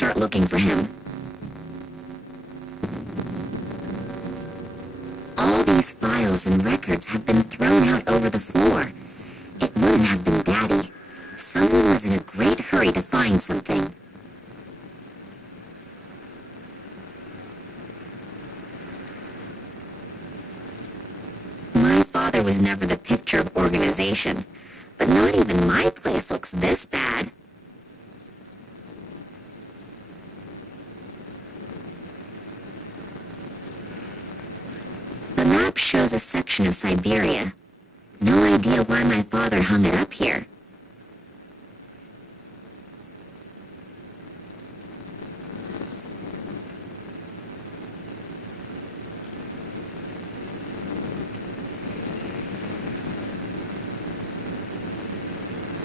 start looking for him. All these files and records have been thrown out over the floor. It wouldn't have been Daddy. Someone was in a great hurry to find something. My father was never the picture of organization, but not even my place looks this bad. The map shows a section of Siberia. No idea why my father hung it up here.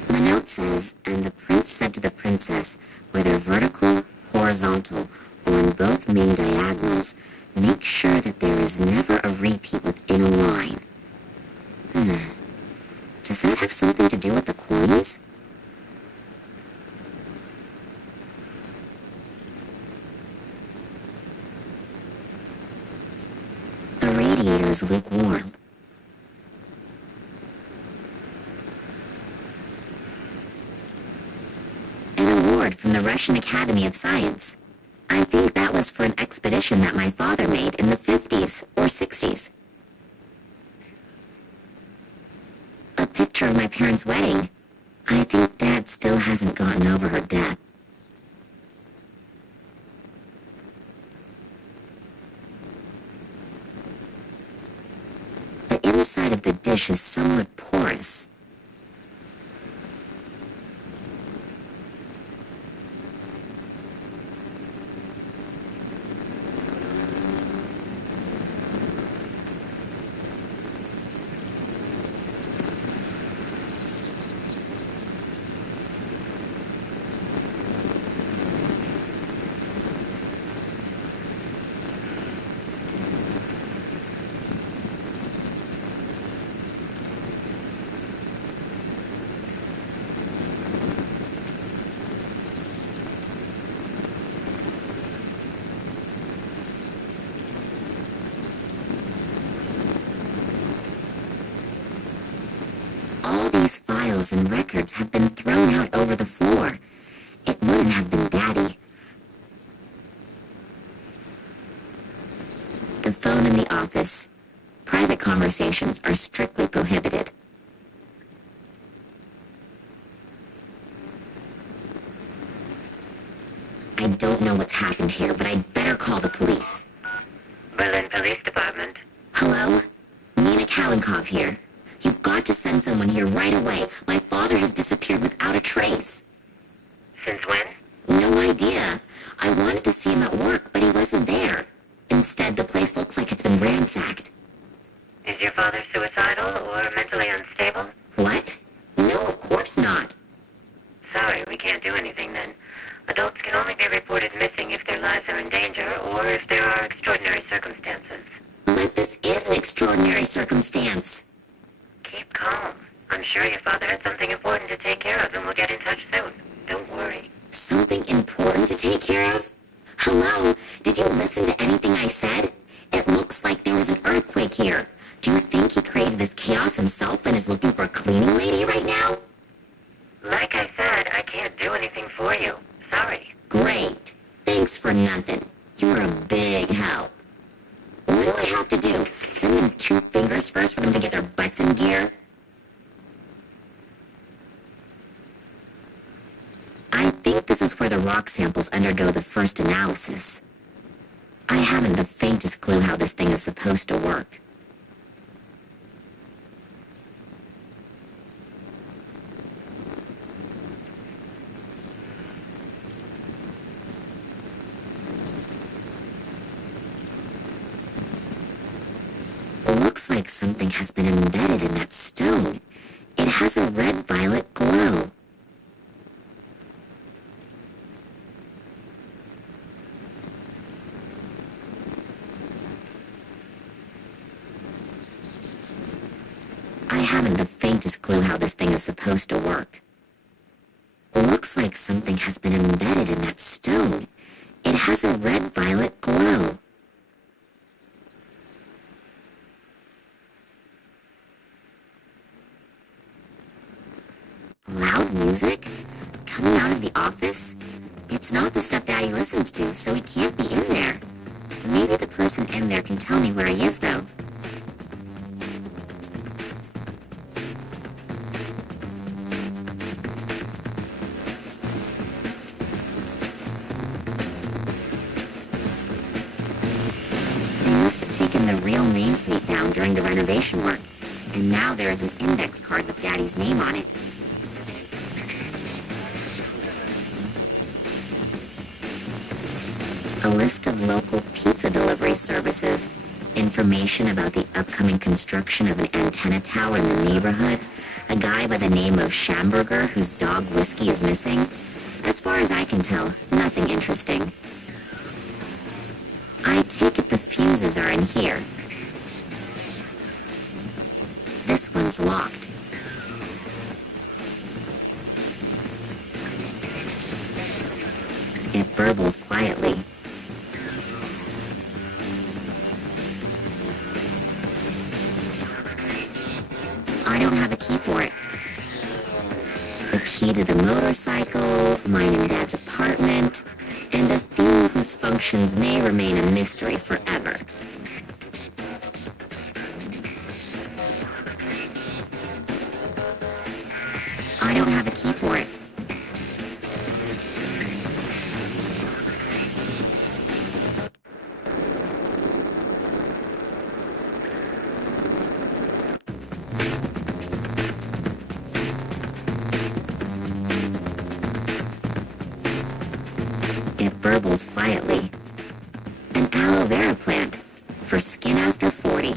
The note says, and the prince said to the princess, whether vertical, horizontal, or in both main diagonals, make sure that there is never a repeat within a line. Does that have something to do with the coins? The radiator is lukewarm. An award from the Russian Academy of Science. I think that was for an expedition that my father made in the 50s or 60s. A picture of my parents' wedding. I think Dad still hasn't gotten over her death. The inside of the dish is somewhat porous. Files and records have been thrown out over the floor. It wouldn't have been Daddy. The phone in the office. Private conversations are strictly prohibited. I don't know what's happened here, but I'd better call the police. Berlin Police Department. Hello? Nina Kalenkov here. You've got to send someone here right away. My father has disappeared without a trace. Since when? No idea. I wanted to see him at work, but he wasn't there. Instead, the place looks like it's been ransacked. Is your father suicidal or mentally unstable? What? No, of course not. Sorry, we can't do anything then. Adults can only be reported missing if their lives are in danger or if there are extraordinary circumstances. But this is an extraordinary circumstance. Keep calm. I'm sure your father had something important to take care of and will get in touch soon. Don't worry. Something important to take care of? Hello? Did you listen to anything I said? It looks like there was an earthquake here. Do you think he created this chaos himself and is looking for a cleaning lady right now? Like I said, I can't do anything for you. Sorry. Great. Thanks for nothing. You're a big help. What do I have to do? Send them 2 fingers first for them to get their butts in gear? I think this is where the rock samples undergo the first analysis. I haven't the faintest clue how this thing is supposed to work. Looks like something has been embedded in that stone. It has a red-violet glow. I haven't the faintest clue how this thing is supposed to work. Looks like something has been embedded in that stone. It has a red-violet glow. Loud music? Coming out of the office? It's not the stuff Daddy listens to, so he can't be in there. Maybe the person in there can tell me where he is, though. They must have taken the real nameplate down during the renovation work, and now there is an index card with Daddy's name on it. A list of local pizza delivery services, information about the upcoming construction of an antenna tower in the neighborhood, a guy by the name of Schamberger whose dog Whiskey is missing. As far as I can tell, nothing interesting. I take it the fuses are in here. This one's locked. It burbles quietly. I don't have a key for it. The key to the motorcycle, mine and Dad's apartment, and a few whose functions may remain a mystery forever. I don't have a key for it. It burbles quietly. An aloe vera plant for skin after 40.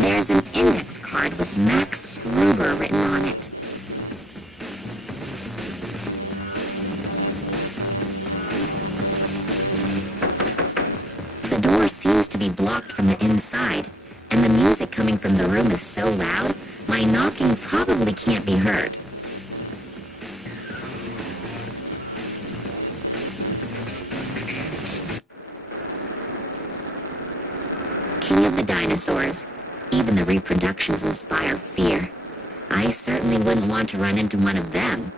There's an index card with Max Gruber written on it. The door seems to be blocked from the inside, and the music coming from the room is so loud, my knocking probably can't be heard. King of the dinosaurs. Even the reproductions inspire fear. I certainly wouldn't want to run into one of them.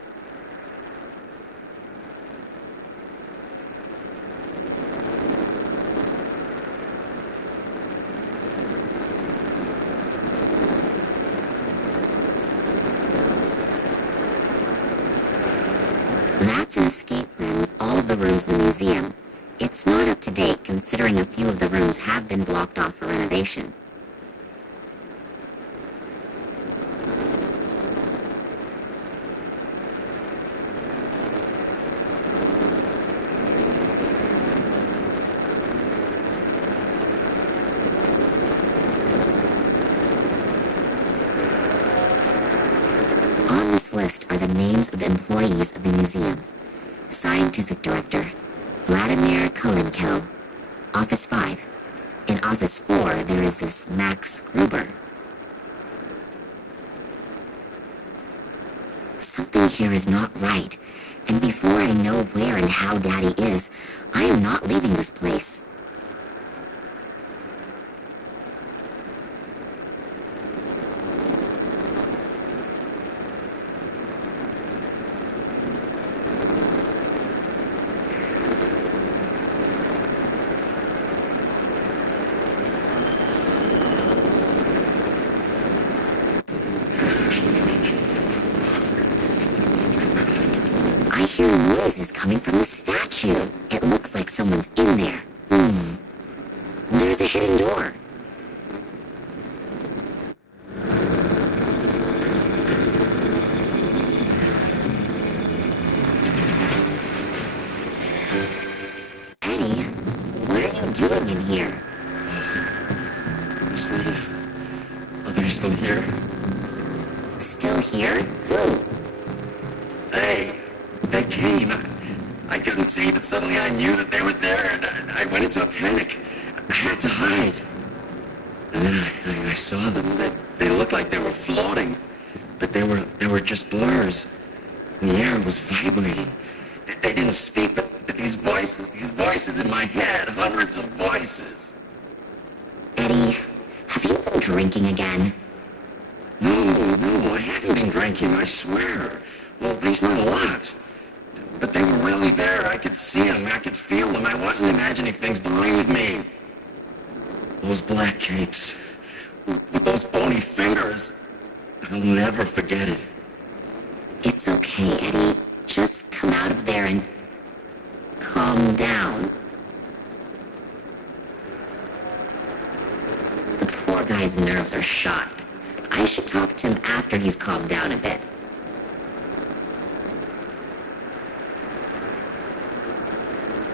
That's an escape plan with all of the rooms in the museum. It's not up to date considering a few of the rooms have been blocked off for renovation. On this list are the names of the employees of the museum. Scientific Director, Vladimir Kalinkel. Office 5. In Office 4, there is this Max Gruber. Something here is not right, and before I know where and how Daddy is, I am not leaving this place. I hear noises coming from the statue. It looks like someone's in there. There's a hidden door. Eddie, what are you doing in here? Sleeping. Oh, they're still here. Still here? Who? They came. I couldn't see, but suddenly I knew that they were there, and I went into a panic. I had to hide. And then I saw them. They looked like they were floating, but they were just blurs. And the air was vibrating. They didn't speak, but these voices in my head, hundreds of voices. Eddie, have you been drinking again? No, I haven't been drinking, I swear. Well, at least not a lot. But they were really there. I could see them, I could feel them. I wasn't imagining things, believe me. Those black capes, with those bony fingers. I'll never forget it. It's okay, Eddie. Just come out of there and calm down. The poor guy's nerves are shot. I should talk to him after he's calmed down a bit.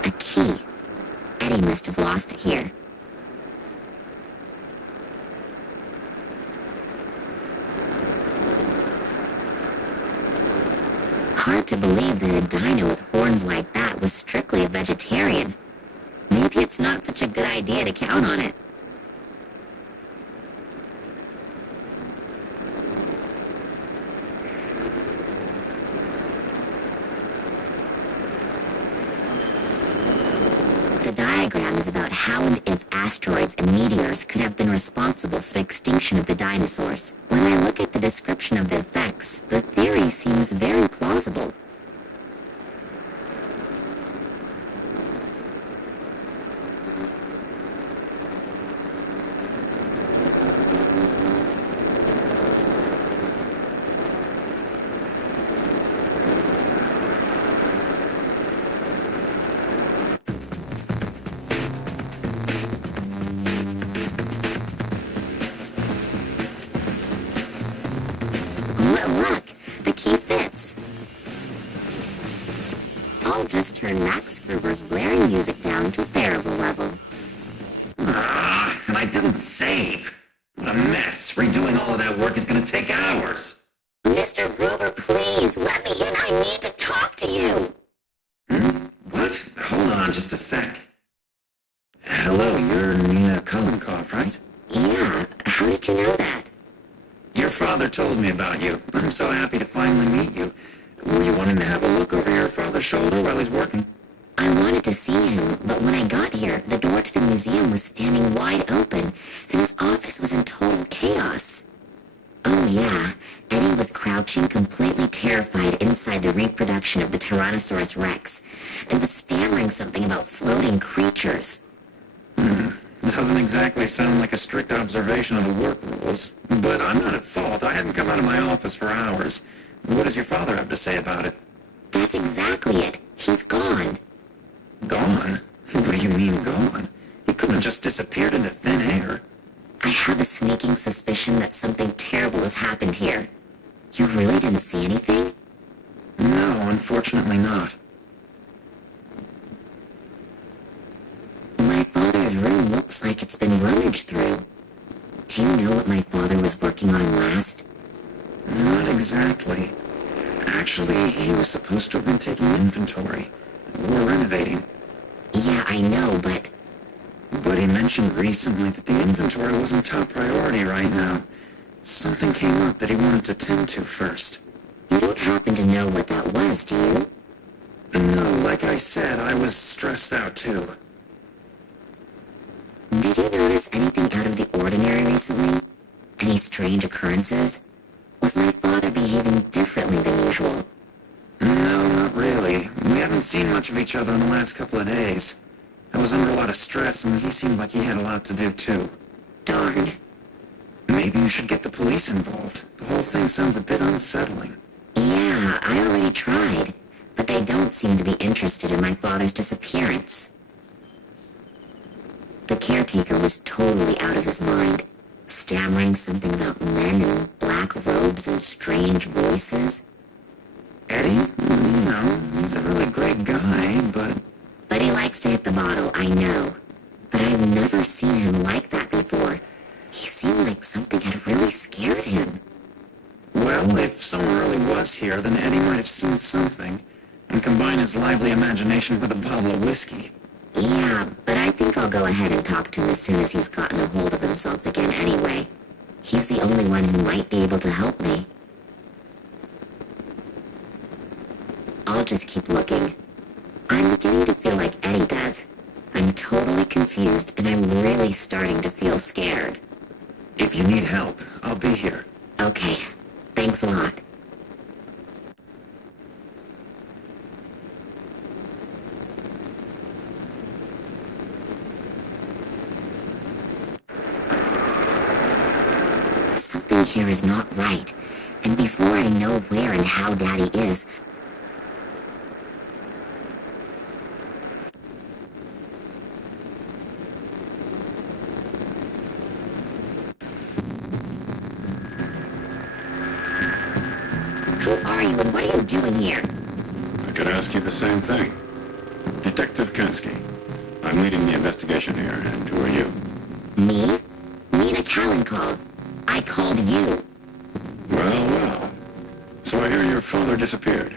A key. Eddie must have lost it here. Hard to believe that a dino with horns like that was strictly a vegetarian. Maybe it's not such a good idea to count on it. The diagram is about how and if asteroids and meteors could have been responsible for the extinction of the dinosaurs. When I look at the description of the effects, the theory seems very plausible. Look, the key fits. I'll just turn Max Gruber's blaring music down to a bearable level. And I didn't save. What a mess. Redoing all of that work is gonna take hours. Mr. Gruber, please, let me in. I need to talk to you. What? Hold on just a sec. Hello, you're Nina Kulenkoff, right? Yeah, how did you know that? Your father told me about you. I'm so happy to finally meet you. Were you wanting to have a look over your father's shoulder while he's working? I wanted to see him, but when I got here, the door to the museum was standing wide open, and his office was in total chaos. Oh yeah, Eddie was crouching completely terrified inside the reproduction of the Tyrannosaurus Rex, and was stammering something about floating creatures. This doesn't exactly sound like a strict observation of the work rules. But I'm not at fault. I hadn't come out of my office for hours. What does your father have to say about it? That's exactly it. He's gone. Gone? What do you mean gone? He couldn't have just disappeared into thin air. I have a sneaking suspicion that something terrible has happened here. You really didn't see anything? No, unfortunately not. My father's room looks like it's been rummaged through. Do you know what my father was working on last? Not exactly. Actually, he was supposed to have been taking inventory. We're renovating. Yeah, I know, but But he mentioned recently that the inventory wasn't top priority right now. Something came up that he wanted to tend to first. you don't happen to know what that was, do you? No, like I said, I was stressed out too. Did you notice anything out of the ordinary recently? Any strange occurrences? Was my father behaving differently than usual? No, not really. We haven't seen much of each other in the last couple of days. I was under a lot of stress, and he seemed like he had a lot to do too. Darn. Maybe you should get the police involved. The whole thing sounds a bit unsettling. Yeah, I already tried, but they don't seem to be interested in my father's disappearance. The caretaker was totally out of his mind, stammering something about men in black robes and strange voices. Eddie? No, he's a really great guy, but... But he likes to hit the bottle, I know. But I've never seen him like that before. He seemed like something had really scared him. Well, if someone really was here, then Eddie might have seen something, and combined his lively imagination with a bottle of whiskey. Yeah, but I think I'll go ahead and talk to him as soon as he's gotten a hold of himself again anyway. He's the only one who might be able to help me. I'll just keep looking. I'm beginning to feel like Eddie does. I'm totally confused, and I'm really starting to feel scared. If you need help, I'll be here. Okay, thanks a lot. Something here is not right, and before I know where and how Daddy is, who are you and what are you doing here? I could ask you the same thing. Detective Kensky. I'm leading the investigation here, and who are you? Me? Nina Kalenkov. I called you. Well, well. So I hear your father disappeared.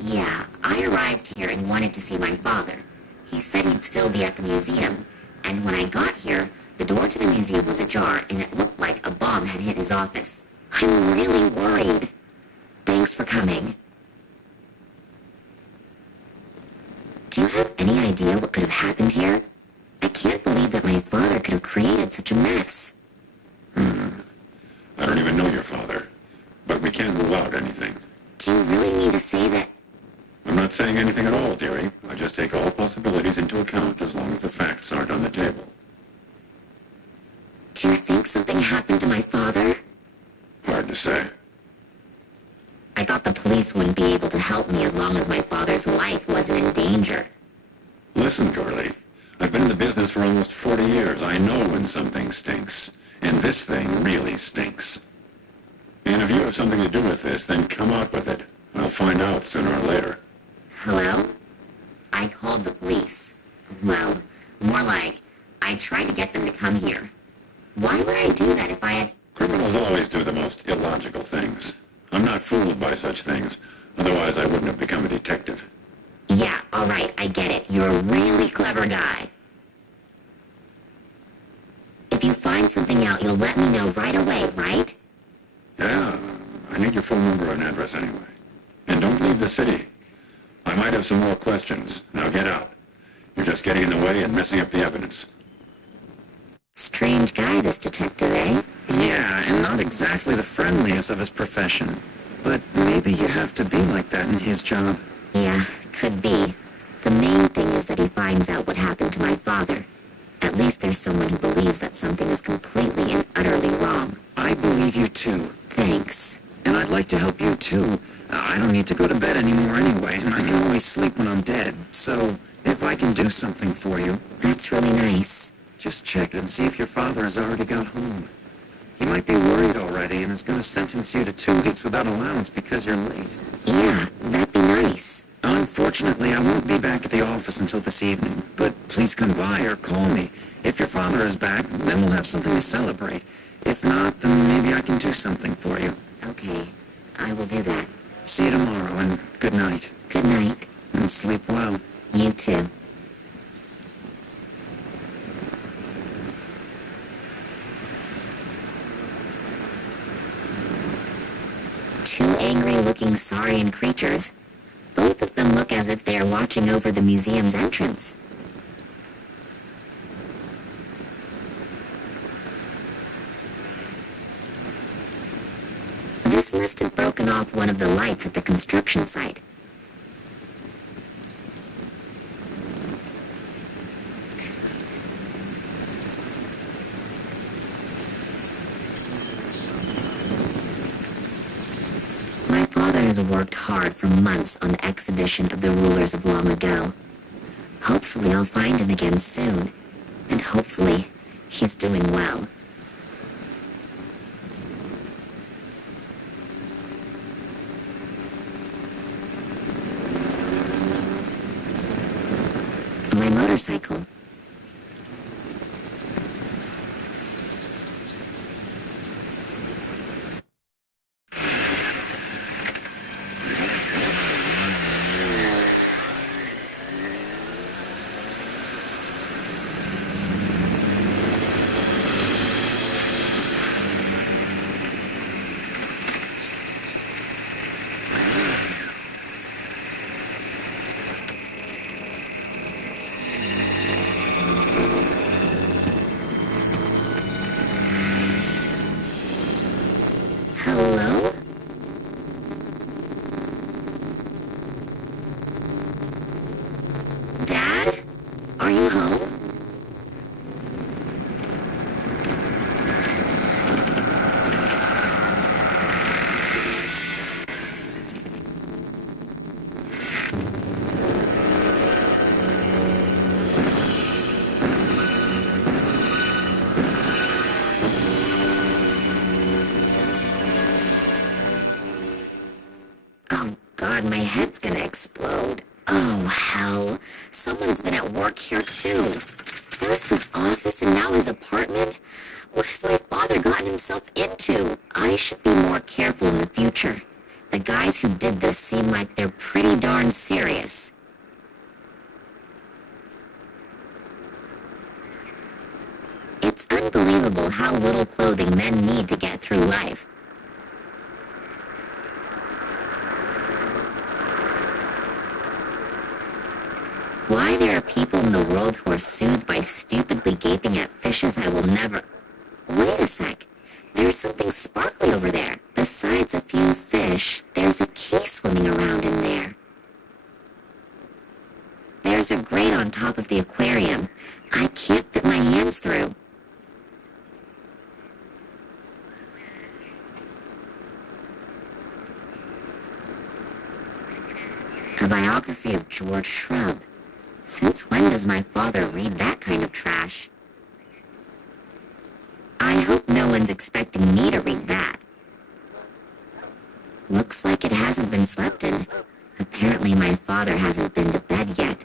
Yeah, I arrived here and wanted to see my father. He said he'd still be at the museum, and when I got here, the door to the museum was ajar and it looked like a bomb had hit his office. I'm really worried. Thanks for coming. Do you have any idea what could have happened here? I can't believe that my father could have created such a mess. I don't even know your father, but we can't rule out anything. Do you really mean to say that? I'm not saying anything at all, dearie. I just take all possibilities into account as long as the facts aren't on the table. Do you think something happened to my father? Hard to say. I thought the police wouldn't be able to help me as long as my father's life wasn't in danger. Listen, girlie. I've been in the business for almost 40 years. I know when something stinks. And this thing really stinks. And if you have something to do with this, then come out with it. I'll find out sooner or later. Hello? I called the police. Well, more like, I tried to get them to come here. Why would I do that if I had... Criminals always do the most illogical things. I'm not fooled by such things. Otherwise, I wouldn't have become a detective. Yeah, alright, I get it. You're a really clever guy. If you find something out, you'll let me know right away, right? Yeah, I need your phone number and address anyway. And don't leave the city. I might have some more questions. Now get out. You're just getting in the way and messing up the evidence. Strange guy, this detective, eh? Yeah, and not exactly the friendliest of his profession. But maybe you have to be like that in his job. Yeah, could be. The main thing is that he finds out what happened to my father. At least there's someone who believes that something is completely and utterly wrong. I believe you too. Thanks. And I'd like to help you too. I don't need to go to bed anymore anyway, and I can always sleep when I'm dead. So, if I can do something for you, That's really nice. just check and see if your father has already got home. He might be worried already and is going to sentence you to 2 weeks without allowance because you're late. Yeah, that'd be nice. Unfortunately, I won't be back at the office until this evening, but please come by or call me. If your father is back, then we'll have something to celebrate. If not, then maybe I can do something for you. Okay, I will do that. See you tomorrow, and good night. Good night. And sleep well. You too. Two angry-looking saurian creatures. Both of them look as if they are watching over the museum's entrance. This must have broken off one of the lights at the construction site. My father has worked hard for months on the exhibition of the rulers of long ago. Hopefully I'll find him again soon, and hopefully he's doing well. My motorcycle. head's gonna explode. Oh, hell. Someone's been at work here, too. First his office and now his apartment. What has my father gotten himself into? I should be more careful in the future. The guys who did this seem like they're pretty darn serious. It's unbelievable how little clothing men need to get through life. Why there are people in the world who are soothed by stupidly gaping at fishes I will never... Wait a sec. There's something sparkly over there. Besides a few fish, there's a key swimming around in there. There's a grate on top of the aquarium. I can't fit my hands through. A biography of George Shrub. Since when does my father read that kind of trash? I hope no one's expecting me to read that. Looks like it hasn't been slept in. Apparently my father hasn't been to bed yet.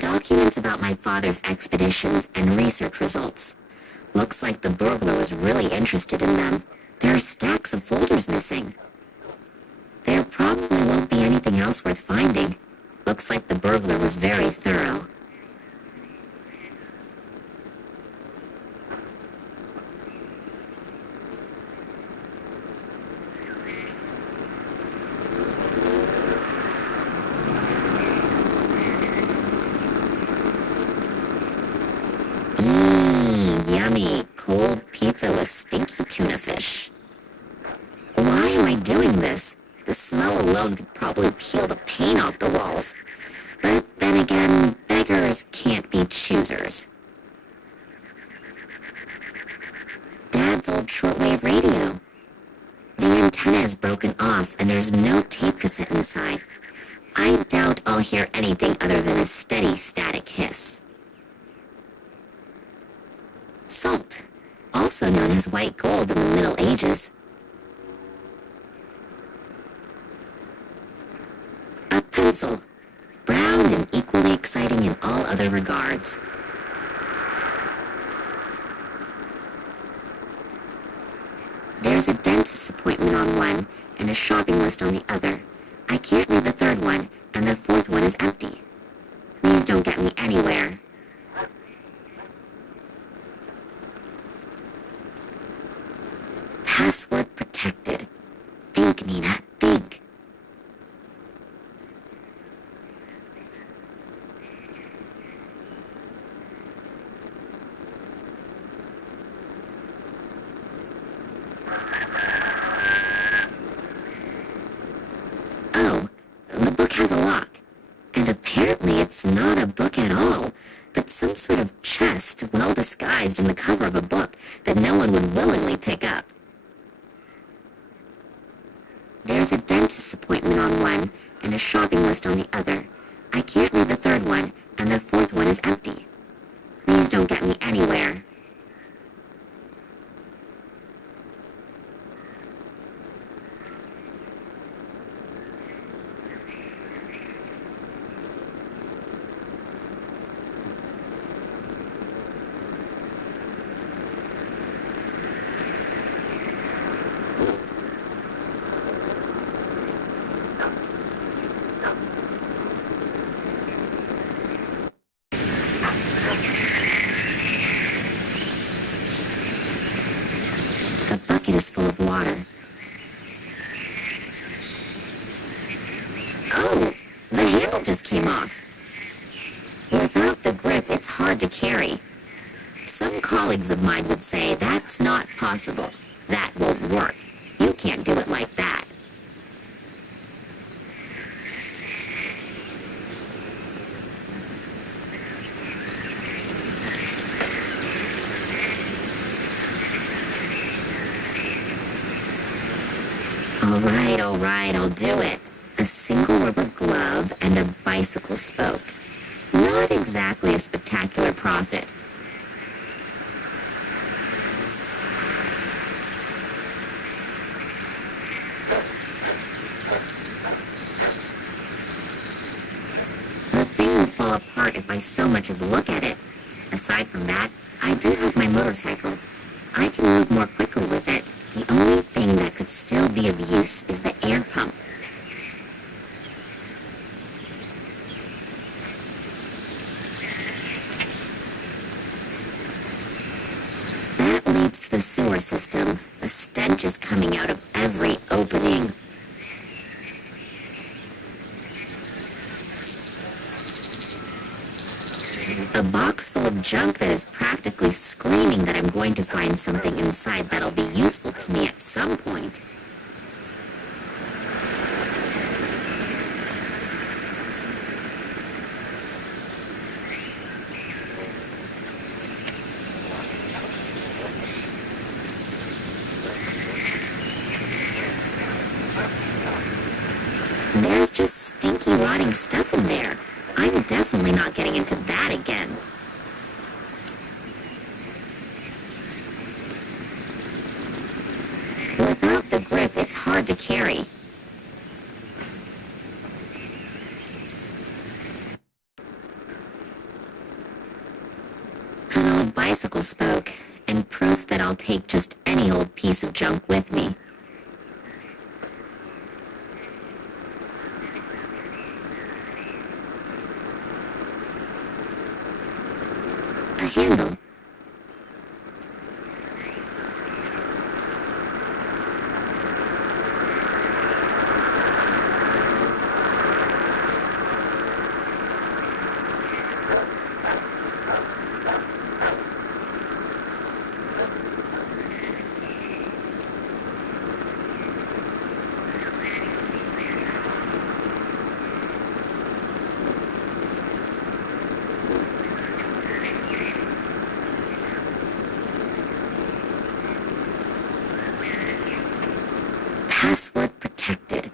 Documents about my father's expeditions and research results. Looks like the burglar was really interested in them. There are stacks of folders missing. There probably won't be anything else worth finding. Looks like the burglar was very thorough. Yummy, cold pizza with stinky tuna fish. Why am I doing this? The smell alone could probably peel the paint off the walls. But then again, beggars can't be choosers. Dad's old shortwave radio. The antenna is broken off and there's no tape cassette inside. I doubt I'll hear anything other than a steady static hiss. Salt, also known as white gold in the Middle Ages. A pencil, brown and equally exciting in all other regards. There's a dentist's appointment on one and a shopping list on the other. I can't read the third one, and the fourth one is empty. These don't get me anywhere. Password protected. Think, Nina, think. Oh, the book has a lock. And apparently it's not a book at all, but some sort of chest well disguised in the cover of a book that no one would willingly pick up. There's a dentist's appointment on one and a shopping list on the other. I can't read the third one, and the fourth one is empty. These don't get me anywhere. The bucket is full of water. Oh, the handle just came off. Without the grip, it's hard to carry. Some colleagues of mine would say that's not possible. That won't work. You can't do it like that. All right, I'll do it. a single rubber glove, and a bicycle spoke. Not exactly a spectacular profit. The thing will fall apart if I so much as look at it. Aside from that, I do have my motorcycle. I can move more quickly with it. The only thing that could still be of use is the air pump. That leads to the sewer system. The stench is coming out of every opening. A box full of junk that is practically screaming that I'm going to find something inside that'll be useful to me at some point. There's just stinky, rotting stuff in there. I'm definitely not getting into that again. Without the grip, it's hard to carry. An old bicycle spoke, and proof that I'll take just any old piece of junk with me. A handle. Password protected.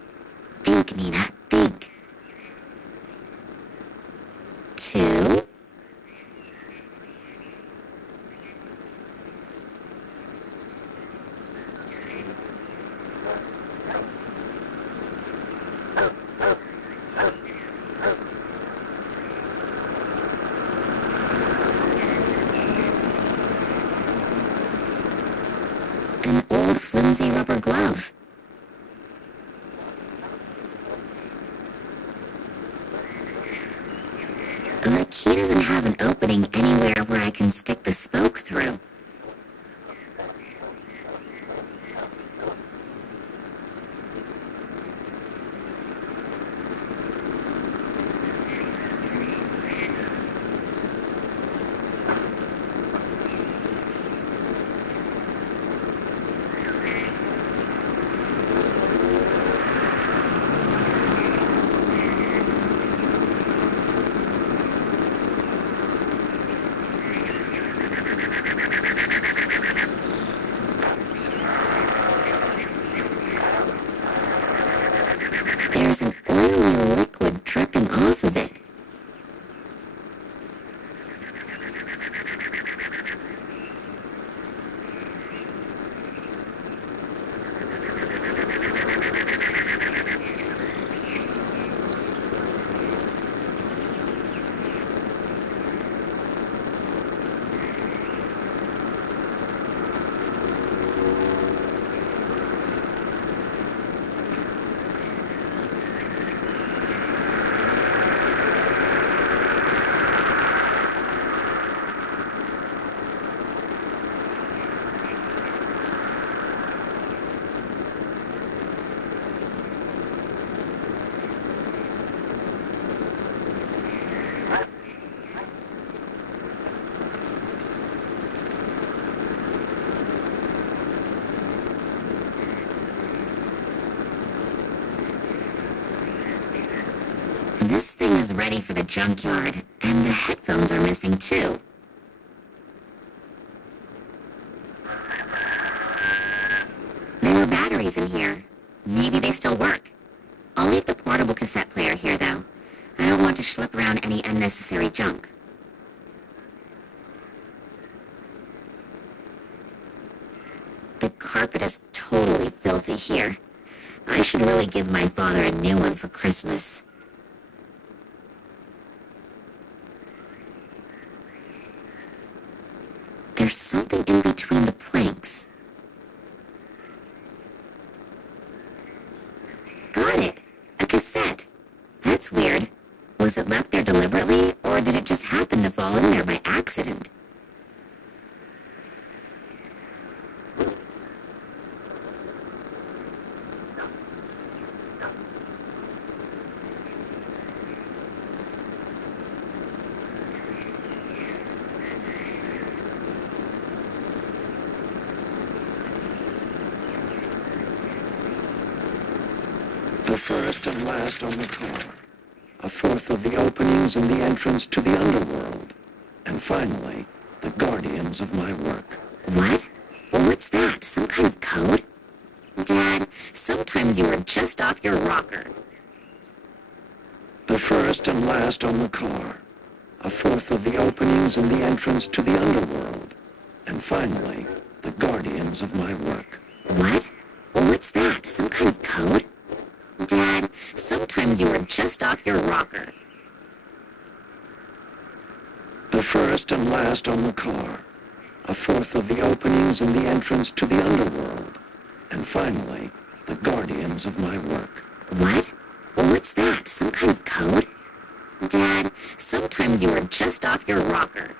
Think, Nina, think. 2. An old flimsy rubber glove. The key doesn't have an opening anywhere where I can stick the spoke through. There's an oily liquid dripping off of it. This thing is ready for the junkyard, and the headphones are missing too. There are batteries in here. Maybe they still work. I'll leave the portable portable cassette player here, though. I don't want to schlep around any unnecessary junk. The carpet is totally filthy here. I should really give my father a new one for Christmas. There's something in between the planks. Got it! A cassette. That's weird. Was it left there deliberately, or did it just happen to fall in there by accident? The first and last on the car, a fourth of the openings and the entrance to the underworld, and finally, the guardians of my work. What? What's that? Some kind of code? Dad, sometimes you are just off your rocker. The first and last on the car, a fourth of the openings and the entrance to the underworld, and finally, the guardians of my work. What? What's that? Some kind of code? Dad, sometimes you are just off your rocker. The first and last on the car, a fourth of the openings and the entrance to the underworld, and finally, the guardians of my work. What? What's that? Some kind of code? Dad, sometimes you are just off your rocker.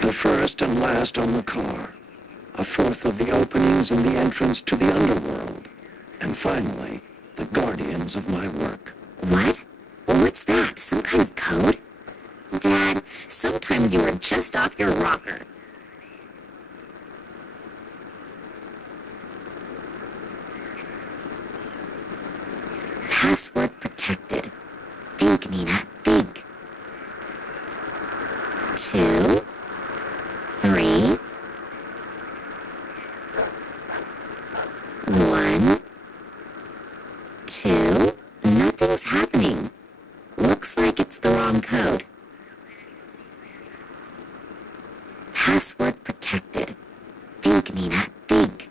The first and last on the car, a fourth of the openings and the entrance to the underworld, and finally, the guardians of my work. What? What's that? Some kind of code? Dad, sometimes you are just off your rocker. Password protected. Think, Nina, think. 2, 3, 1, 2. Nothing's happening. Looks like it's the wrong code. Password protected. Think, Nina, think.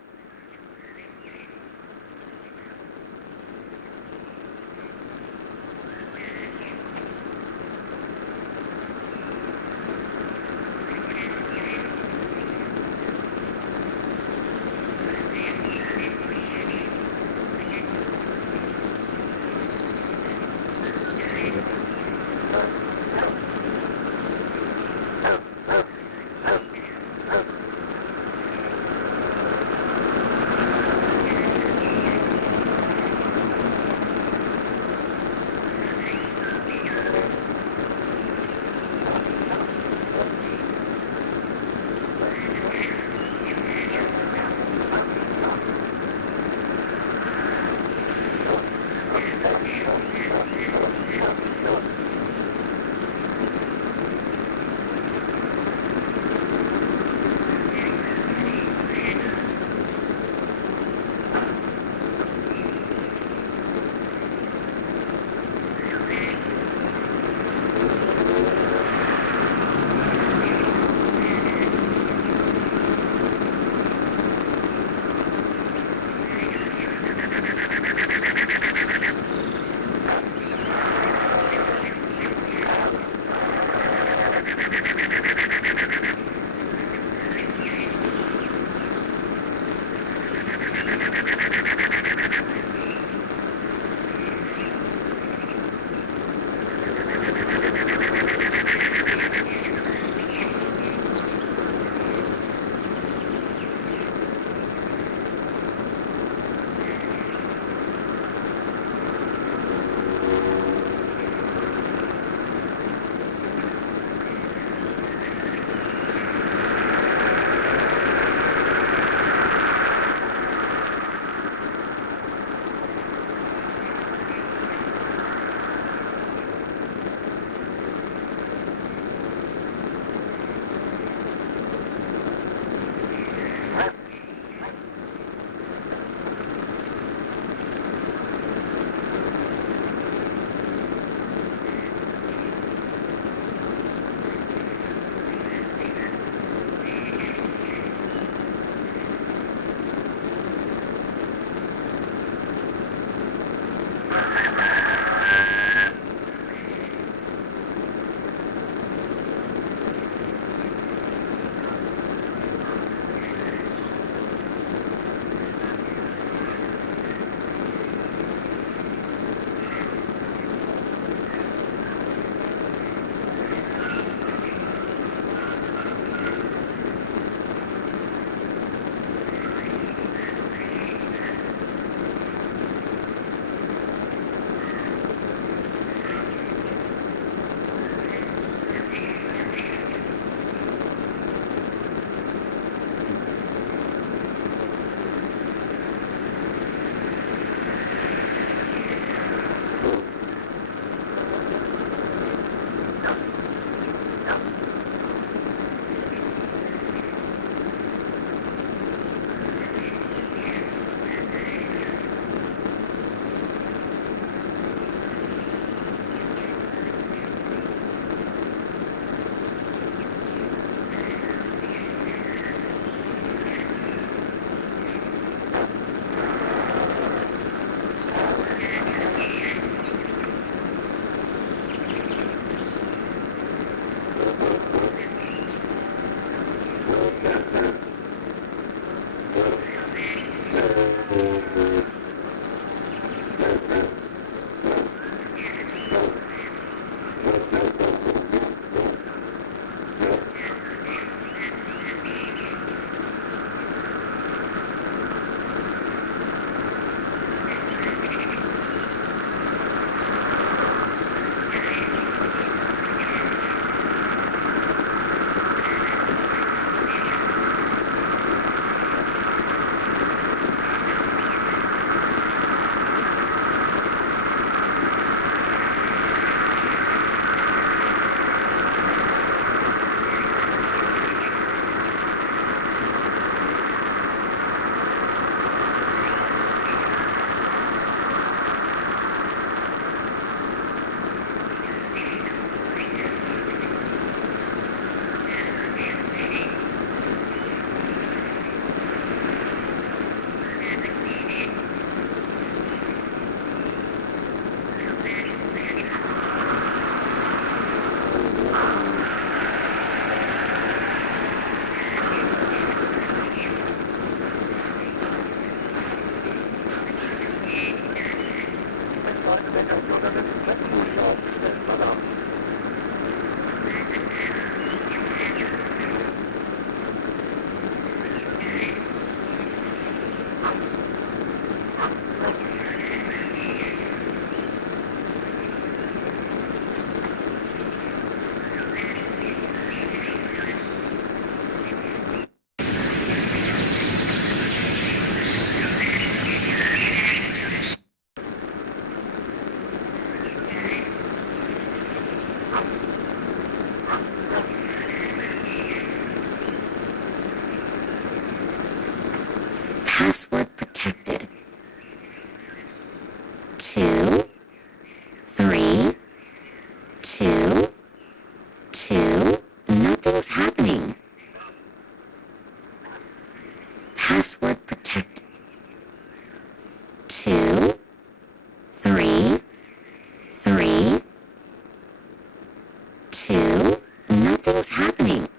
Password protected. 2, 3, 2, 2. Nothing's happening. Password protected. 2, 3, 3, 2. Nothing's happening.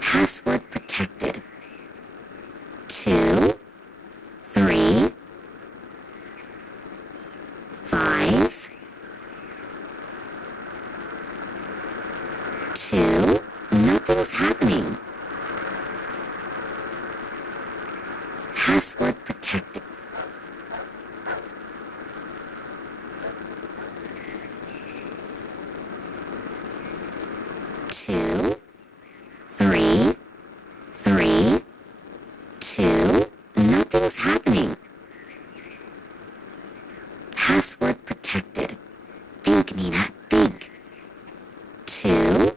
Password protected. 2, 3, 5, 2. Nothing's happening. Password protected. 2, 3, 3, 2. Nothing's happening. Password protected. Think, Nina, think. 2,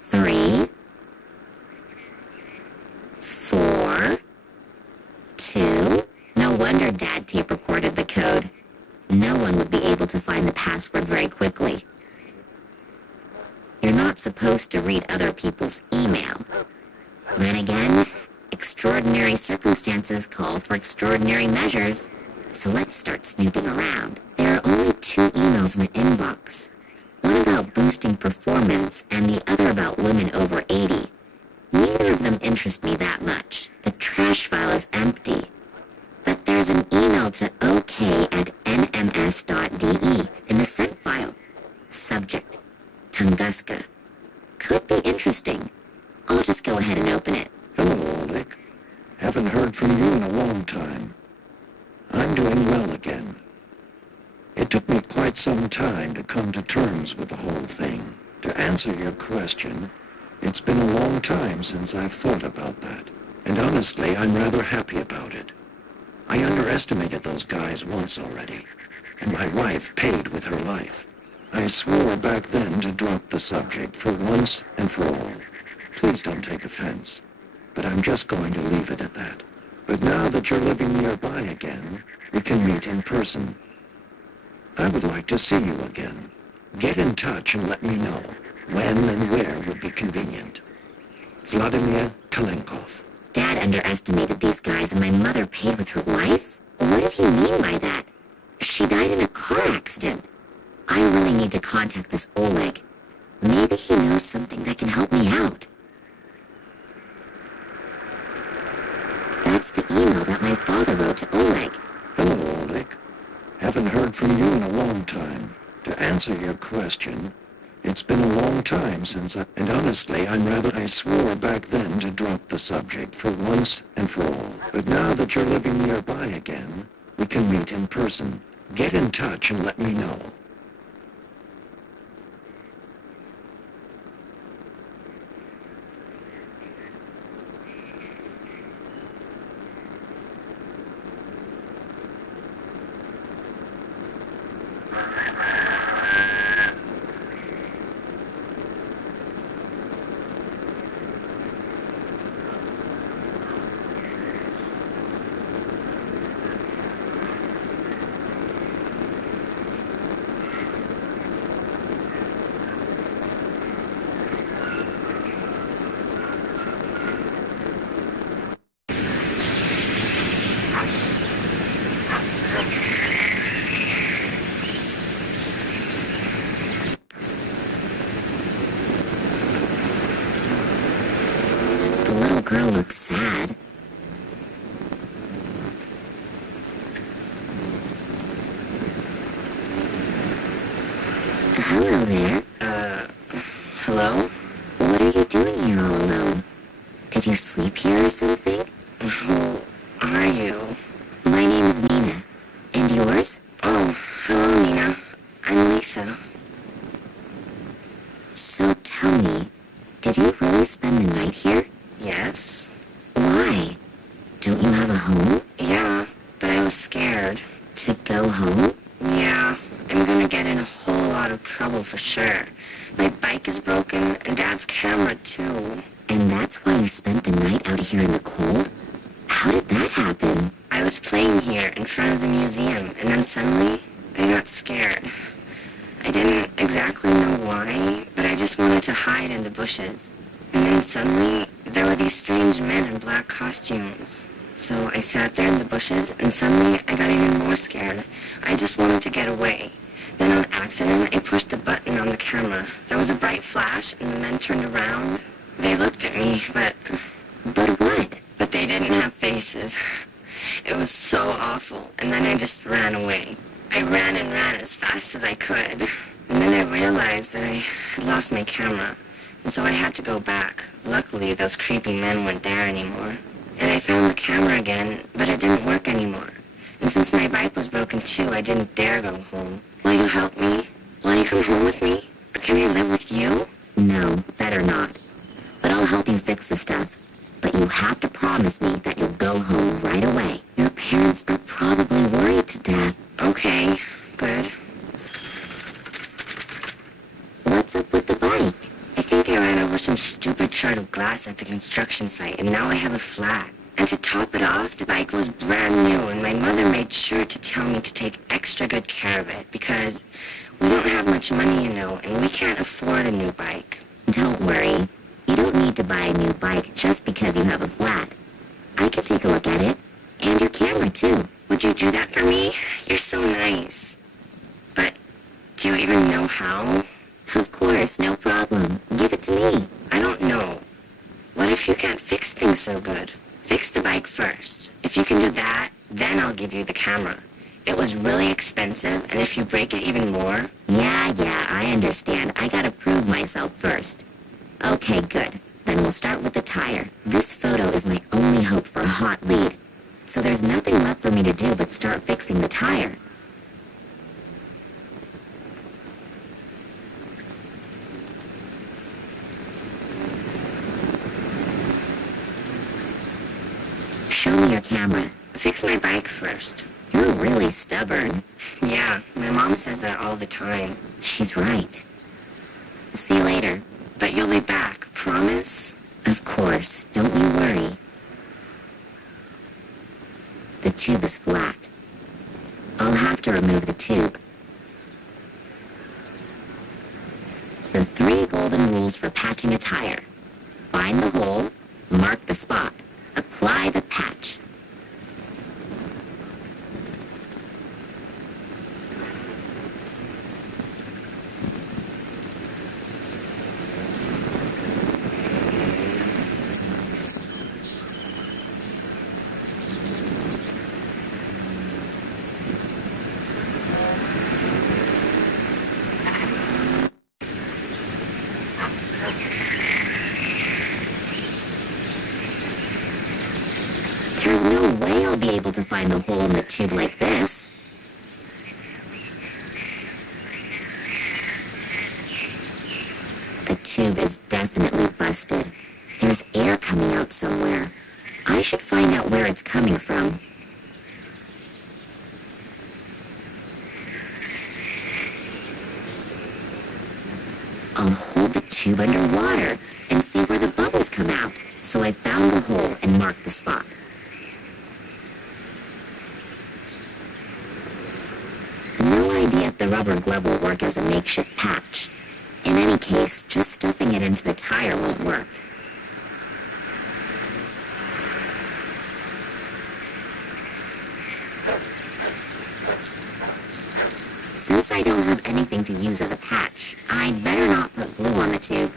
3, 4, 2. No wonder Dad tape recorded the code. No one would be able to find the password very quickly. You're not supposed to read other people's email. Then again, extraordinary circumstances call for extraordinary measures. So let's start snooping around. There are only 2 emails in the inbox. One about boosting performance and the other about women over 80. Neither of them interest me that much. The trash file is empty. But there's an email to ok@nms.de in the sent file. Subject: Tunguska. Could be interesting. I'll just go ahead and open it. Hello, Oleg. Haven't heard from you in a long time. I'm doing well again. It took me quite some time to come to terms with the whole thing. To answer your question, it's been a long time since I've thought about that. And honestly, I'm rather happy about it. I underestimated those guys once already, and my wife paid with her life. I swore back then to drop the subject for once and for all. Please don't take offense, but I'm just going to leave it at that. But now that you're living nearby again, we can meet in person. I would like to see you again. Get in touch and let me know when and where would be convenient. Vladimir Kalenkov. Dad underestimated these guys and my mother paid with her life? What did he mean by that? She died in a car accident. I really need to contact this Oleg. Maybe he knows something that can help me out. It's the email that my father wrote to Oleg. Hello, Oleg. Haven't heard from you in a long time. To answer your question, it's been a long time since and honestly, I swore back then to drop the subject for once and for all. But now that you're living nearby again, we can meet in person. Get in touch and let me know. The little girl looks sad. Hello there. Hello? What are you doing here all alone? Did you sleep here or something? Who are you? My name is Nina. And yours? Oh, hello, Nina. I'm Lisa. So tell me, did you really spend the night here? Yes? Why? Don't you have a home? Yeah, but I was scared. To go home? Yeah, I'm gonna get in a whole lot of trouble for sure. My bike is broken, and Dad's camera too. And that's why you spent the night out here in the cold? How did that happen? I was playing here in front of the museum, and then suddenly, I got scared. I didn't exactly know why, but I just wanted to hide in the bushes. And then suddenly, there were these strange men in black costumes. So I sat there in the bushes, and suddenly I got even more scared. I just wanted to get away. Then on accident, I pushed the button on the camera. There was a bright flash, and the men turned around. They looked at me, but what? But they didn't have faces. It was so awful, and then I just ran away. I ran and ran as fast as I could. And then I realized that I had lost my camera, and so I had to go back. Luckily, those creepy men weren't there anymore. And I found the camera again, but it didn't work anymore. And since my bike was broken too, I didn't dare go home. Will you help me? Will you come home with me? Or can I live with you? No, better not. But I'll help you fix the stuff. But you have to promise me that you'll go home right away. Your parents are probably worried to death. Okay, good. What's up with the bike? I think I ran over some stupid shard of glass at the construction site, and now I have a flat. And to top it off, the bike was brand new, and my mother made sure to tell me to take extra good care of it, because we don't have much money, you know, and we can't afford a new bike. Don't worry. You don't need to buy a new bike just because you have a flat. I could take a look at it. And your camera, too. Would you do that for me? You're so nice. But do you even know how? Of course, no problem. Give it to me. I don't know. What if you can't fix things so good? Fix the bike first. If you can do that, then I'll give you the camera. It was really expensive, and if you break it even more... Yeah, I understand. I gotta prove myself first. Okay, good. Then we'll start with the tire. This photo is my only hope for a hot lead. So there's nothing left for me to do but start fixing the tire. Show me your camera. Fix my bike first. You're really stubborn. Yeah, my mom says that all the time. She's right. See you later. But you'll be back, promise? Of course. Don't you worry. The tube is flat. I'll have to remove the tube. The 3 golden rules for patching a tire. Find the hole, mark the spot, apply the patch. There's no way I'll be able to find the hole in the tube like this. The tube is definitely busted. There's air coming out somewhere. I should find out where it's coming from. I'll hold the tube underwater and see where the bubbles come out. So I found the hole and marked the spot. No idea if the rubber glove will work as a makeshift patch. In any case, just stuffing it into the tire won't work. Since I don't have anything to use as a patch, I'd better not put glue on the tube.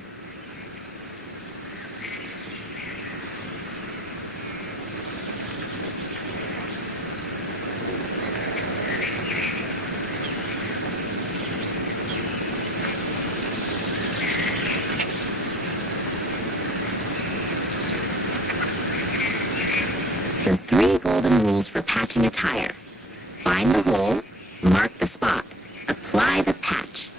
The 3 golden rules for patching a tire. Find the hole, mark the spot, apply the patch.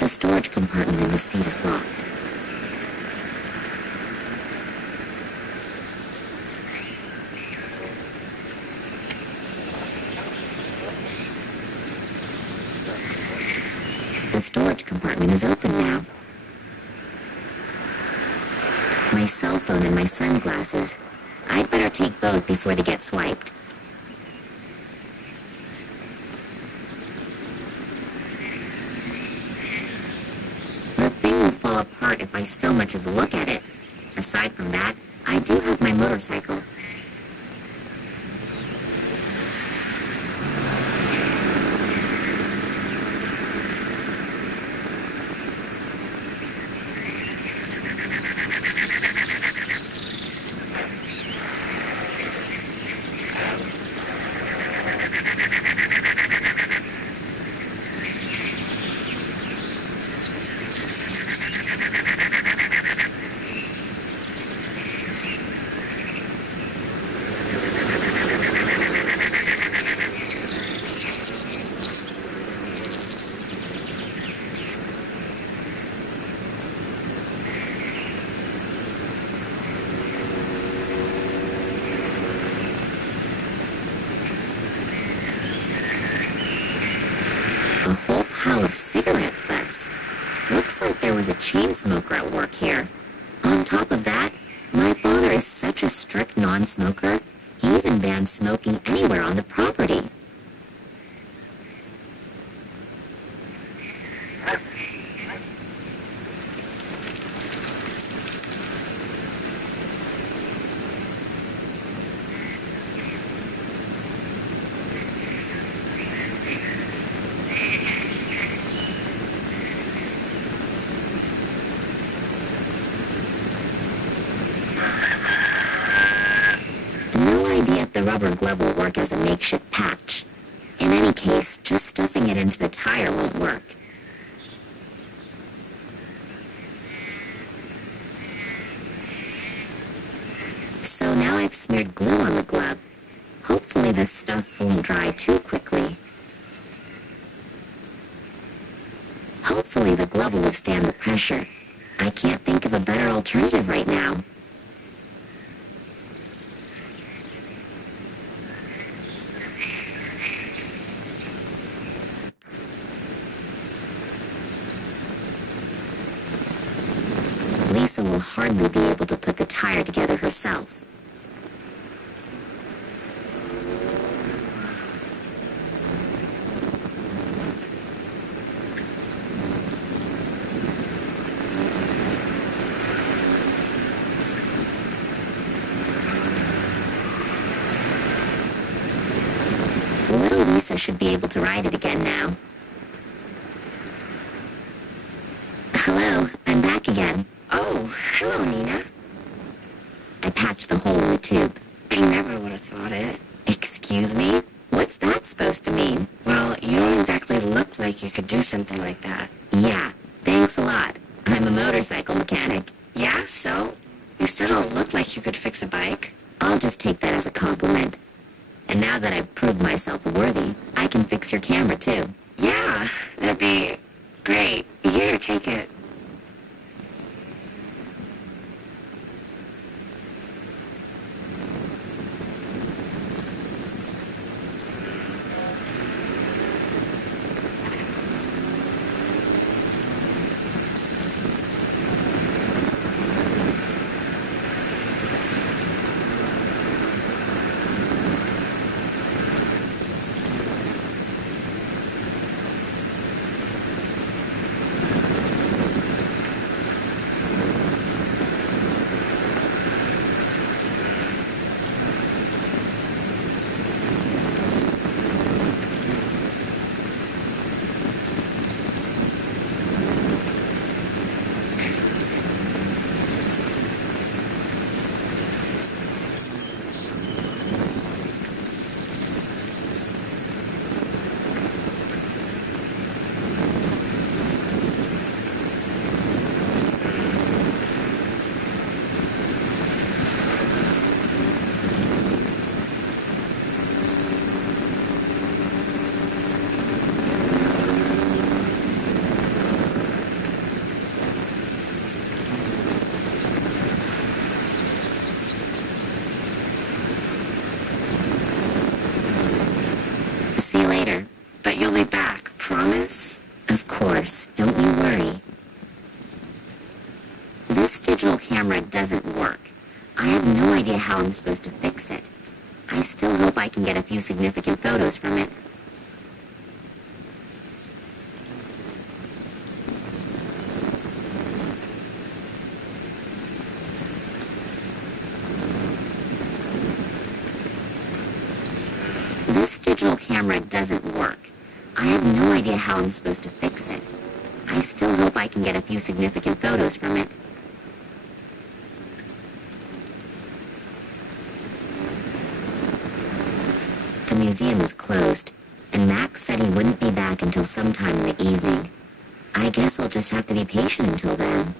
The storage compartment in the seat is locked. The storage compartment is open now. My cell phone and my sunglasses. I'd better take both before they get swiped. The thing will fall apart if I so much as look at it. Aside from that, I do have my motorcycle. A whole pile of cigarette butts. Looks like there was a chain smoker at work here. On top of that, my father is such a strict non-smoker, he even banned smoking anywhere on the property. No idea if the rubber glove will work as a makeshift patch. In any case, just stuffing it into the tire won't work. So now I've smeared glue on the glove. Hopefully this stuff won't dry too quickly. Hopefully the glove will withstand the pressure. I can't think of a better alternative right now. Lisa will hardly be able to put the tire together herself. Little Lisa should be able to ride it again now. Hello, I'm back again. Oh, hello, Nina. I patched the hole in the tube. I never would have thought it. Excuse me? What's that supposed to mean? Well, you don't exactly look like you could do something like that. Yeah, thanks a lot. I'm a motorcycle mechanic. Yeah, so? You still don't look like you could fix a bike. I'll just take that as a compliment. And now that I've proved myself worthy, I can fix your camera too. Yeah, that'd be great. Here, take it. See you later. But you'll be back, promise? Of course, don't you worry. This digital camera doesn't work. I have no idea how I'm supposed to fix it. I still hope I can get a few significant photos from it. This digital camera doesn't work. I have no idea how I'm supposed to fix it. I still hope I can get a few significant photos from it. The museum is closed, and Max said he wouldn't be back until sometime in the evening. I guess I'll just have to be patient until then.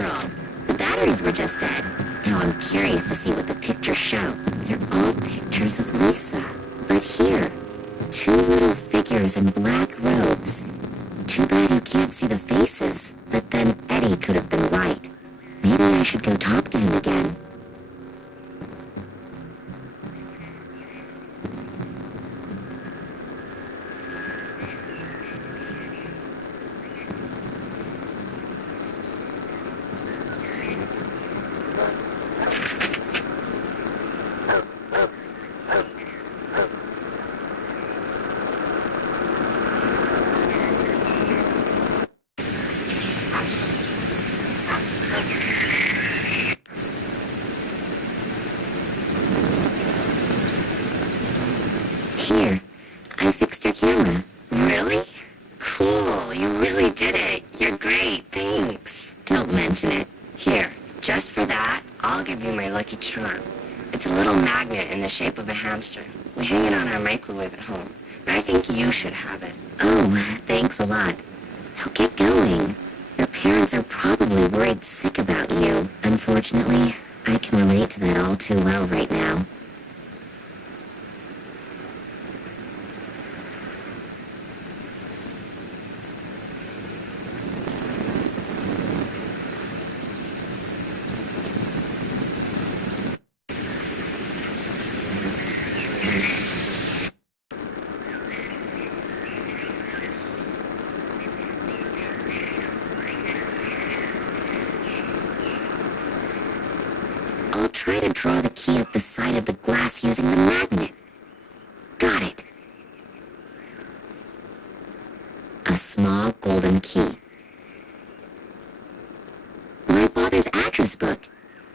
after all. The batteries were just dead. Now I'm curious to see what the pictures show. They're all pictures of Lisa. But here, two little figures in black robes. Too bad you can't see the faces, but then Eddie could have been right. Maybe I should go talk to him again. Here, I fixed your camera. Really? Cool, you really did it. You're great, thanks. Don't mention it. Here, just for that, I'll give you my lucky charm. It's a little magnet in the shape of a hamster. We hang it on our microwave at home, but I think you should have it. Oh, thanks a lot. Now get going. Your parents are probably worried sick about you. Unfortunately, I can relate to that all too well right now. I'll try to draw the key up the side of the glass using the magnet. Got it. A small golden key. My father's address book.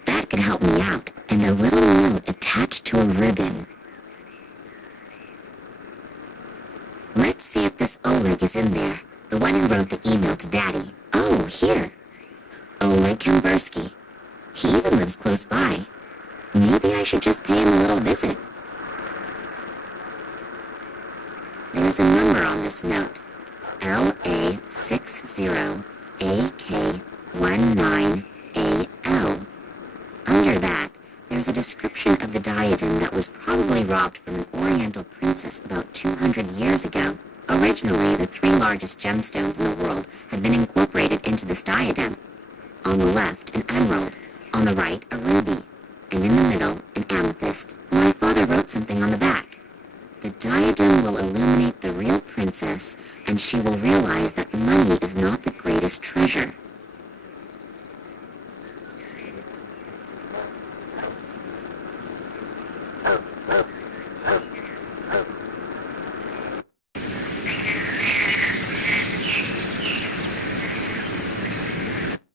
That could help me out. And a little note attached to a ribbon. Let's see if this Oleg is in there. The one who wrote the email to Daddy. Oh, here. Oleg Kambursky. He even lives close by. Maybe I should just pay him a little visit. There's a number on this note. LA60AK19AL. Under that, there's a description of the diadem that was probably robbed from an Oriental princess about 200 years ago. Originally, the three largest gemstones in the world had been incorporated into this diadem. On the left, an emerald. On the right, a ruby. And in the middle, an amethyst. My father wrote something on the back. The diadem will illuminate the real princess, and she will realize that money is not the greatest treasure.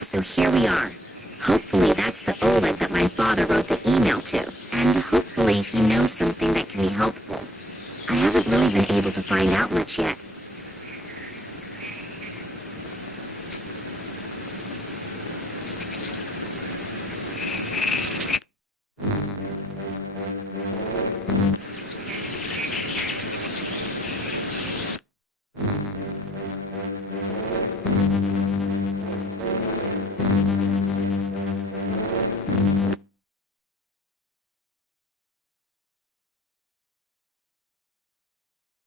So here we are. Hopefully that's the Oleg that my father wrote the email to, and hopefully he knows something that can be helpful. I haven't really been able to find out much yet,